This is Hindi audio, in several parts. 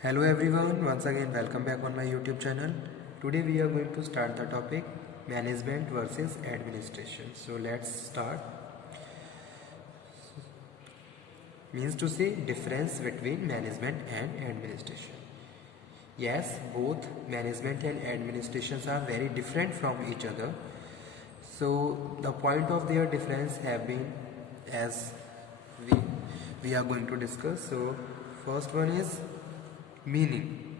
Hello everyone, once again welcome back on my YouTube channel. Today we are going to start the topic management versus administration. So let's start. Means to say difference between management and administration. Yes, both management and administrations are very different from each other. So the point of their difference have been as we are going to discuss. So first one is meaning.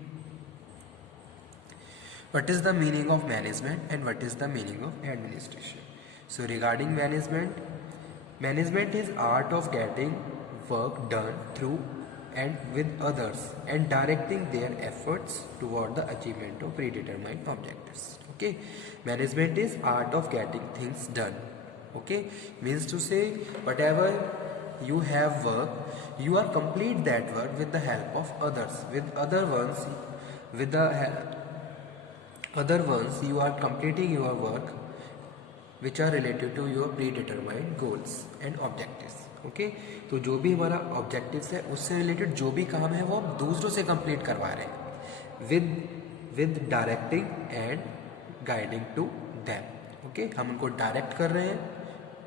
What is the meaning of management and what is the meaning of administration? So regarding management, management is art of getting work done through and with others and directing their efforts toward the achievement of predetermined objectives. Okay, management is art of getting things done. Okay, means to say whatever you have work, you are complete that work with the help of others, with the other ones you are completing your work which are related to your predetermined goals and objectives. Okay तो जो भी हमारा ऑब्जेक्टिव्स है उससे रिलेटेड जो भी काम है वो हम दूसरों से कंप्लीट करवा रहे हैं with directing and guiding to them. Okay, हम उनको डायरेक्ट कर रहे हैं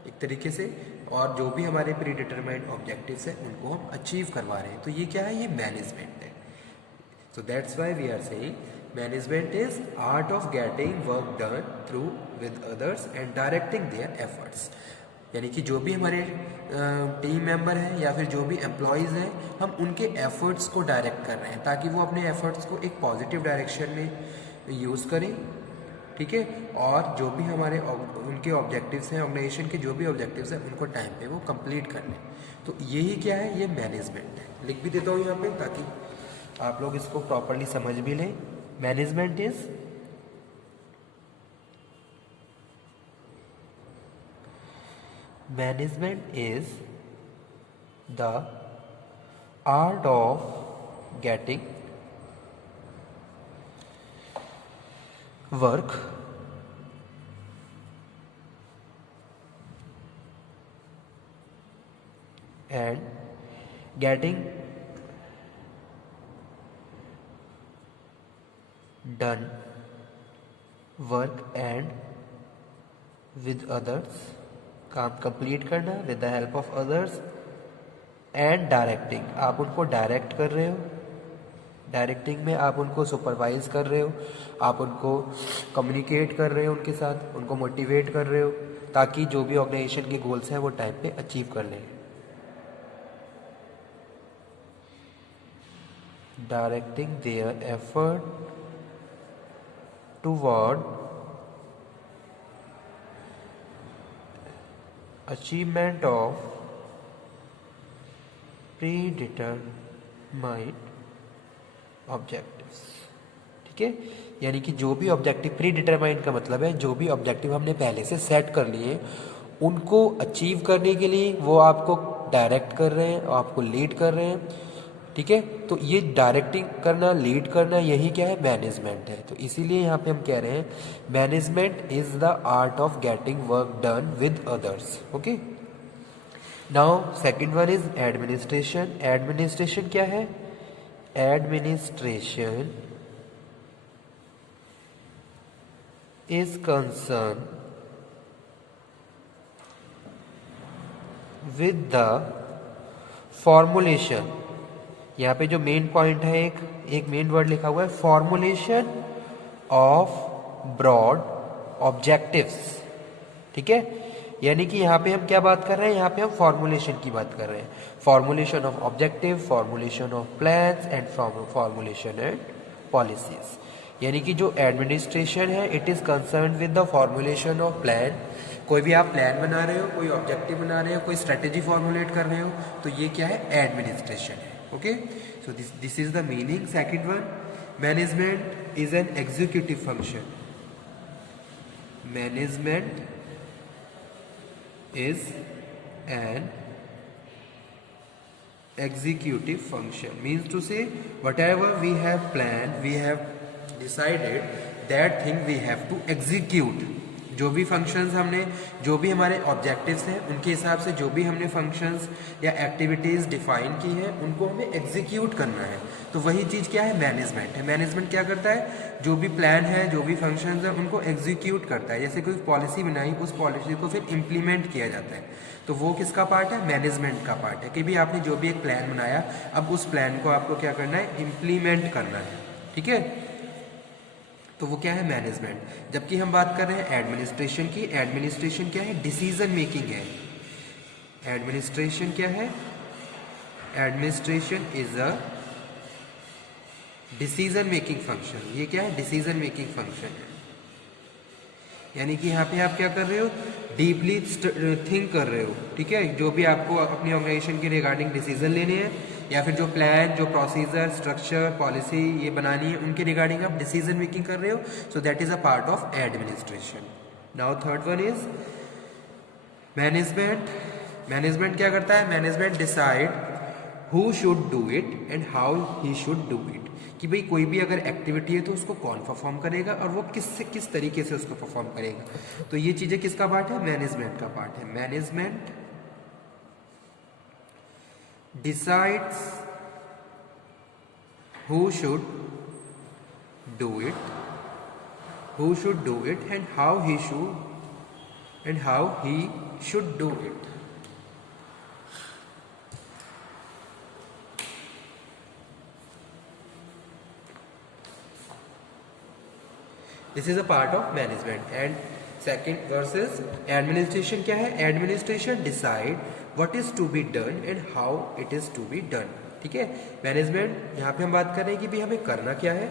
एक तरीके से और जो भी हमारे प्री डिटरमाइंड ऑब्जेक्टिव्स है उनको हम अचीव करवा रहे हैं. तो ये क्या है, ये मैनेजमेंट है. So that's why we are saying management is art of getting work done through with others and directing their efforts. यानी कि जो भी हमारे टीम मेंबर हैं या फिर जो भी एम्प्लॉयज़ हैं हम उनके एफर्ट्स को डायरेक्ट कर रहे हैं ताकि वो अपने एफर्ट्स को एक पॉजिटिव डायरेक्शन में यूज़ करें. ठीक है, और जो भी हमारे उनके ऑब्जेक्टिव्स हैं, ऑर्गेनाइजेशन के जो भी ऑब्जेक्टिव्स हैं उनको टाइम पे वो कंप्लीट कर लें. तो यही क्या है, ये मैनेजमेंट है. लिख भी देता हूँ यहाँ पे ताकि आप लोग इसको प्रॉपरली समझ भी लें. Management is the art of getting work and getting done work and with others, काम कंप्लीट करना with the help of others and directing. आप उनको डायरेक्ट कर रहे हो, डायरेक्टिंग में आप उनको सुपरवाइज कर रहे हो, आप उनको कम्युनिकेट कर रहे हो उनके साथ, उनको मोटिवेट कर रहे हो ताकि जो भी ऑर्गेनाइजेशन के गोल्स हैं वो टाइम पे अचीव कर लें. Directing their effort toward achievement of predetermined objectives. ठीक है, यानी कि जो भी ऑब्जेक्टिव प्री डिटरमाइंड का मतलब है जो भी ऑब्जेक्टिव हमने पहले से सेट कर लिए उनको अचीव करने के लिए वो आपको डायरेक्ट कर रहे हैं और आपको लीड कर रहे हैं. ठीक है, तो ये डायरेक्टिंग करना, लीड करना, यही क्या है, मैनेजमेंट है. तो इसीलिए यहाँ पे हम कह रहे हैं management is the art of getting work done with others. Okay, now second one is administration. Administration क्या है, administration is concern with the formulation. यहाँ पे जो मेन पॉइंट है, एक मेन वर्ड लिखा हुआ है, फॉर्मुलेशन ऑफ ब्रॉड ऑब्जेक्टिव्स. ठीक है, यानी कि यहाँ पे हम क्या बात कर रहे हैं, यहाँ पे हम फॉर्मुलेशन की बात कर रहे हैं. Formulation of objective, formulation of plans and formulation and policies. यानी कि जो एडमिनिस्ट्रेशन है it is concern with the formulation of plan. कोई भी आप प्लान बना रहे हो, कोई ऑब्जेक्टिव बना रहे हो, कोई स्ट्रेटेजी फॉर्मुलेट कर रहे हो, तो ये क्या है, एडमिनिस्ट्रेशन है. Okay, so this is the meaning. Second one, management is an executive function. Management is an executive function. Means to say whatever we have planned, we have decided that thing we have to execute. जो भी फंक्शंस हमने, जो भी हमारे ऑब्जेक्टिव्स हैं, उनके हिसाब से जो भी हमने फंक्शंस या एक्टिविटीज़ डिफाइन की हैं उनको हमें एग्जीक्यूट करना है। तो वही चीज़ क्या है, मैनेजमेंट है। मैनेजमेंट क्या करता है, जो भी प्लान है, जो भी फंक्शंस है, उनको एग्जीक्यूट करता है। जैसे कोई पॉलिसी बनाई, उस पॉलिसी को फिर इम्प्लीमेंट किया जाता है, तो वो किसका पार्ट है, मैनेजमेंट का पार्ट है। कि भी आपने जो भी एक प्लान बनाया, अब उस प्लान को आपको क्या करना है, इम्प्लीमेंट करना है, ठीक है। तो वो क्या है, मैनेजमेंट। जबकि हम बात कर रहे हैं एडमिनिस्ट्रेशन की। एडमिनिस्ट्रेशन क्या है, डिसीजन मेकिंग है। एडमिनिस्ट्रेशन क्या है, administration is a decision making function. ये क्या है, डिसीजन मेकिंग फंक्शन है। यानी कि यहाँ पे आप क्या कर रहे हो, डीपली थिंक कर रहे हो, ठीक है। जो भी आपको अपनी ऑर्गेनाइजेशन के रिगार्डिंग डिसीजन लेने हैं, या फिर जो प्लान, जो प्रोसीजर, स्ट्रक्चर, पॉलिसी ये बनानी है, उनके रिगार्डिंग आप डिसीजन मेकिंग कर रहे हो। So that is a part of administration. Now third one is management. Management क्या करता है, management decide who should do it and how he should do it. कि भाई कोई भी अगर एक्टिविटी है तो उसको कौन परफॉर्म करेगा और वो किस तरीके से उसको परफॉर्म करेगा। तो ये चीजें किसका पार्ट है, मैनेजमेंट का पार्ट है। Management decides who should do it, who should do it and how he should do it. This is a part of management. And second versus administration क्या है, administration decide what is to be done and how it is to be done, ठीक है। मैनेजमेंट यहाँ पे हम बात कर रहे हैं कि भाई हमें करना क्या है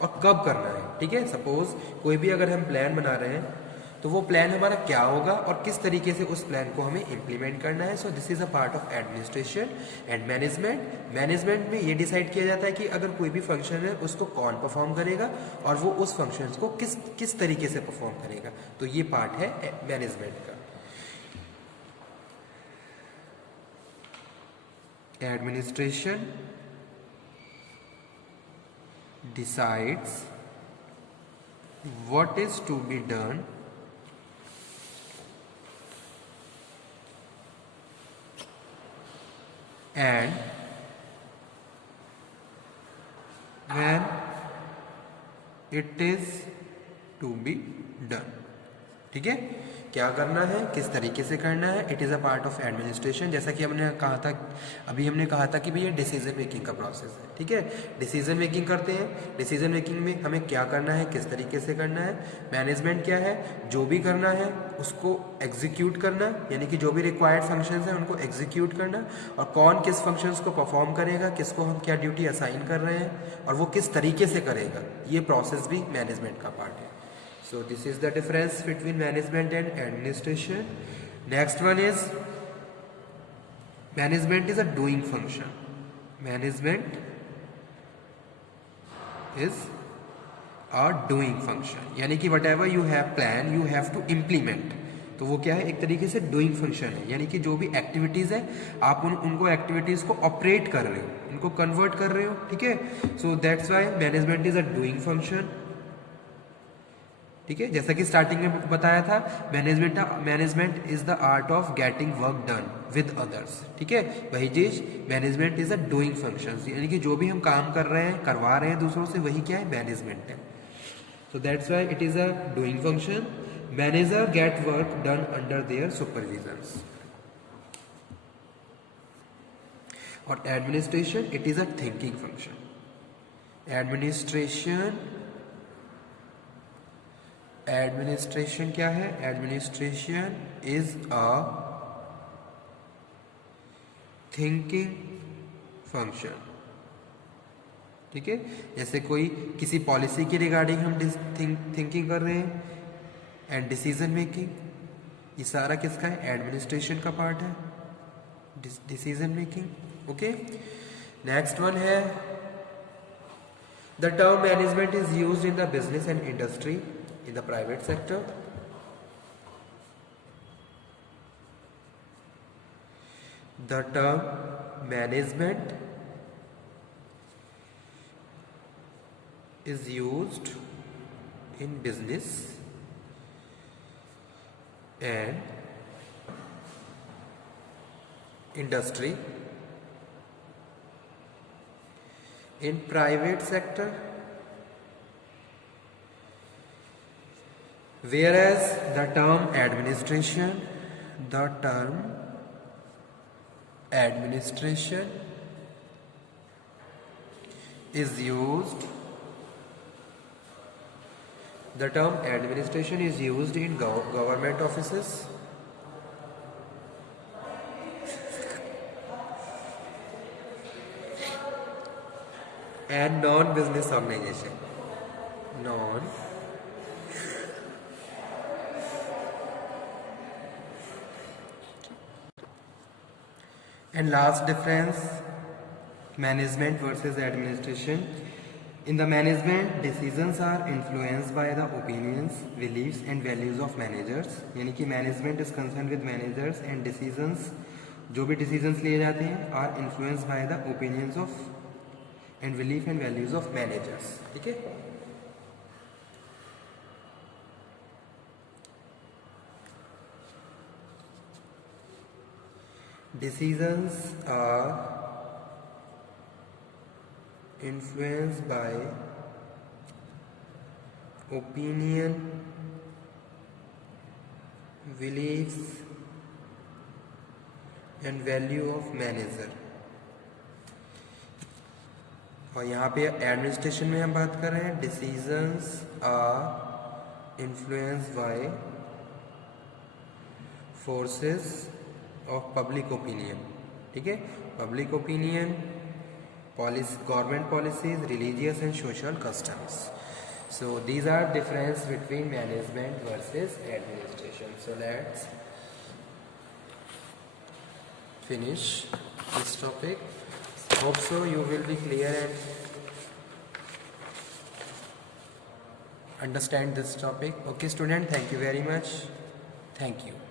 और कब करना है, ठीक है। सपोज कोई भी अगर हम प्लान बना रहे हैं, तो वो प्लान हमारा क्या होगा और किस तरीके से उस प्लान को हमें इम्प्लीमेंट करना है। So this is a part of administration and management. Management में ये डिसाइड किया जाता है कि अगर कोई भी फंक्शन है उसको कौन परफॉर्म करेगा और वो उस फंक्शन को किस तरीके से परफॉर्म करेगा। तो ये पार्ट है मैनेजमेंट का। Administration decides what is to be done and when it is to be done, ठीक है। क्या करना है, किस तरीके से करना है, it is a part of administration. जैसा कि हमने कहा था, अभी हमने कहा था कि भैया डिसीजन मेकिंग का प्रोसेस है, ठीक है। डिसीजन मेकिंग करते हैं, डिसीजन मेकिंग में हमें क्या करना है, किस तरीके से करना है। मैनेजमेंट क्या है, जो भी करना है उसको एग्जीक्यूट करना, यानी कि जो भी रिक्वायर्ड फंक्शंस हैं उनको एग्जीक्यूट करना, और कौन किस फंक्शंस को परफॉर्म करेगा, किसको हम क्या ड्यूटी असाइन कर रहे हैं और वो किस तरीके से करेगा, ये प्रोसेस भी मैनेजमेंट का पार्ट है। So this is the difference between management and administration. Next one is management is a doing function. Management is a doing function. यानी कि whatever you have planned, you have to implement. तो वो क्या है, एक तरीके से डूइंग फंक्शन है। यानी कि जो भी एक्टिविटीज़ है आप उनको एक्टिविटीज़ को ऑपरेट कर रहे हो, उनको कन्वर्ट कर रहे हो, ठीक है। So that's Y management is a doing function, ठीक है। जैसा कि स्टार्टिंग में बताया था, management is the art of getting work done with others, ठीक है। वही चीज management is a doing function, यानी कि जो भी हम काम कर रहे हैं, करवा रहे हैं दूसरों से, वही क्या है, मैनेजमेंट है। So that's why it is a doing function. Manager get work done under their supervision. और administration it is a thinking function. Administration क्या है, administration is a thinking function, ठीक है। जैसे कोई किसी पॉलिसी के रिगार्डिंग हम थिंकिंग कर रहे हैं एंड डिसीजन मेकिंग, ये सारा किसका है, एडमिनिस्ट्रेशन का पार्ट है, decision making, okay. Next one है the term management is used in the business and industry in the private sector. The term management is used in business and industry. In private sector, whereas the term administration is used in government offices and non-business organization. And last difference, management versus administration. In the management, decisions are influenced by the opinions, beliefs and values of managers. यानी कि management is concerned with managers and decisions, जो भी decisions लिए जाते हैं are influenced by the opinions of and belief and values of managers. ठीक है? Decisions are influenced by opinion, beliefs and value of manager. और यहाँ पे एडमिनिस्ट्रेशन में हम बात कर रहे हैं, decisions are influenced by forces of public opinion. ठीक है, public opinion, government policies, religious and social customs. So these are difference between management versus administration. So let's finish this topic. Hope so you will be clear and understand this topic. Okay student, thank you very much. Thank you.